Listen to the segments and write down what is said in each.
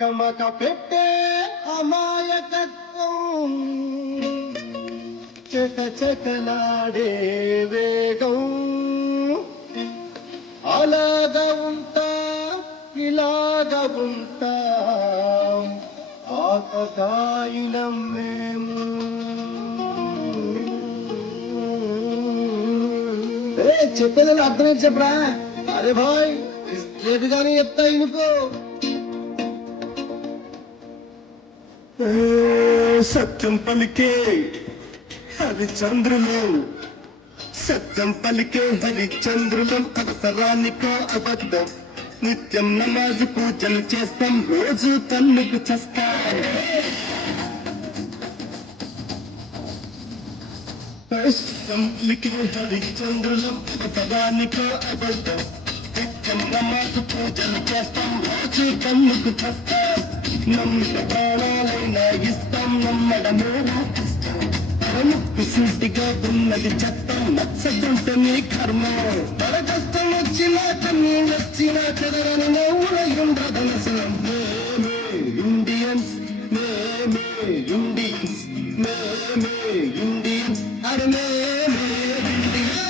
తికమక పెట్టే అమాయకత్వం చకచకలాడే వేగం అలాగా ఉంటా ఇలాగా ఉంటా ఆకతాయిలం మేము చెప్పేదని అర్థమైంది చెప్పరా అరే భాయ్ లేటుగానే చెప్తా ఇనుకో సత్యం పలికే హరిచంద్రులు సత్యం పలికే హరిచంద్రులు అవసరానికో అబద్ధం నిత్యం నమాజు పూజలు చేస్తాం రోజు తల్లుకు చేస్తాం సత్యం పలికే హరిచంద్రులు అవసరానికో అబద్ధం నిత్యం నమాజు పూజలు చేస్తాం రోజు తల్లుకు చేస్తాం నమ్మిన ప్రాణాలైనా ఇస్తాం నమ్మడమే రాకిస్తాం ముక్కు సూటిగా ఉన్నది చట్టం నచ్చకుంటే నీ కర్మ తన కష్టం వచ్చినాక నీ వచ్చిన చెదరని నవ్వులయుండదనసనం మేమే ఇండియన్స్ మేమే ఇండియన్స్ మేమే ఇండియన్స్ అరే మేమే ఇండియన్స్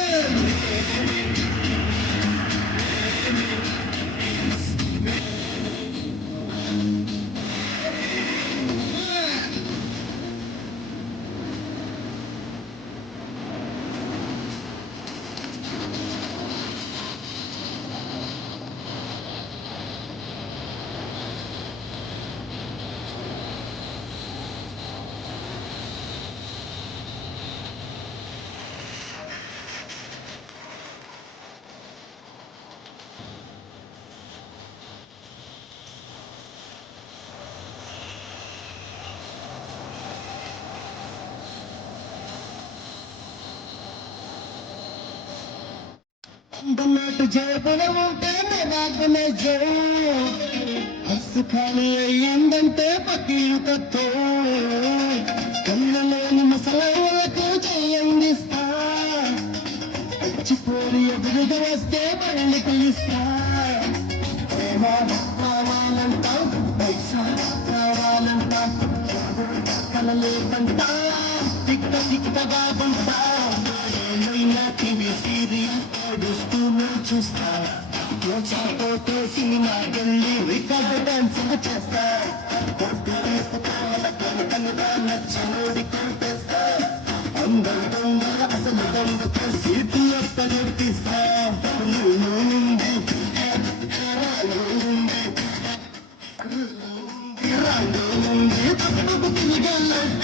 बन्नाट जय बलवंते नागने जय हस खाने अय्यंदंते पकीरुततो कन्नलोनि मसलवలకు జయందిస్తా చిపోరి ఎదురుగా వస్తే మళ్ళీ పిలుస్తా ప్రేమ కావాలంటా పైసా కావాలంటా కలలే పంట తిక్క తిక్కగా పంట టీవీ సీరియల్ ఏడుస్తూనే చూస్తా ఫోటో సినిమా వెళ్ళి రికార్డు డాన్సింగ్ చేస్తా నచ్చినోడి కొట్టేస్తా అందరు దొంగ అసలు దొంగతో సీటు అప్పగొట్టిస్తా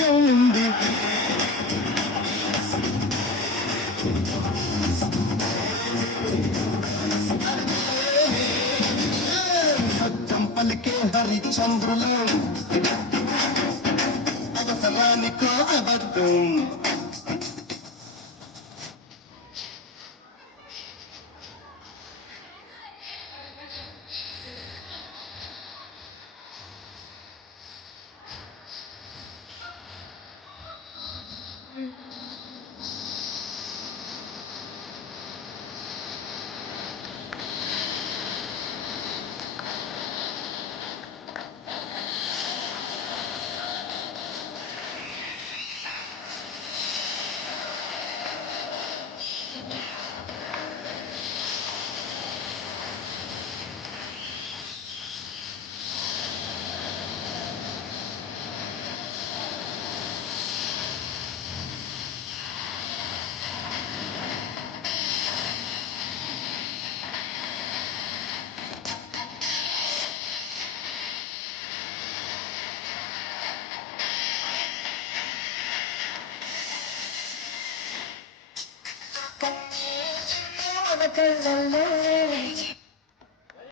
ఉంది సత్యం పలికే హరిచంద్రులు అవసరానికో అబద్ధం కళ్ళల్లో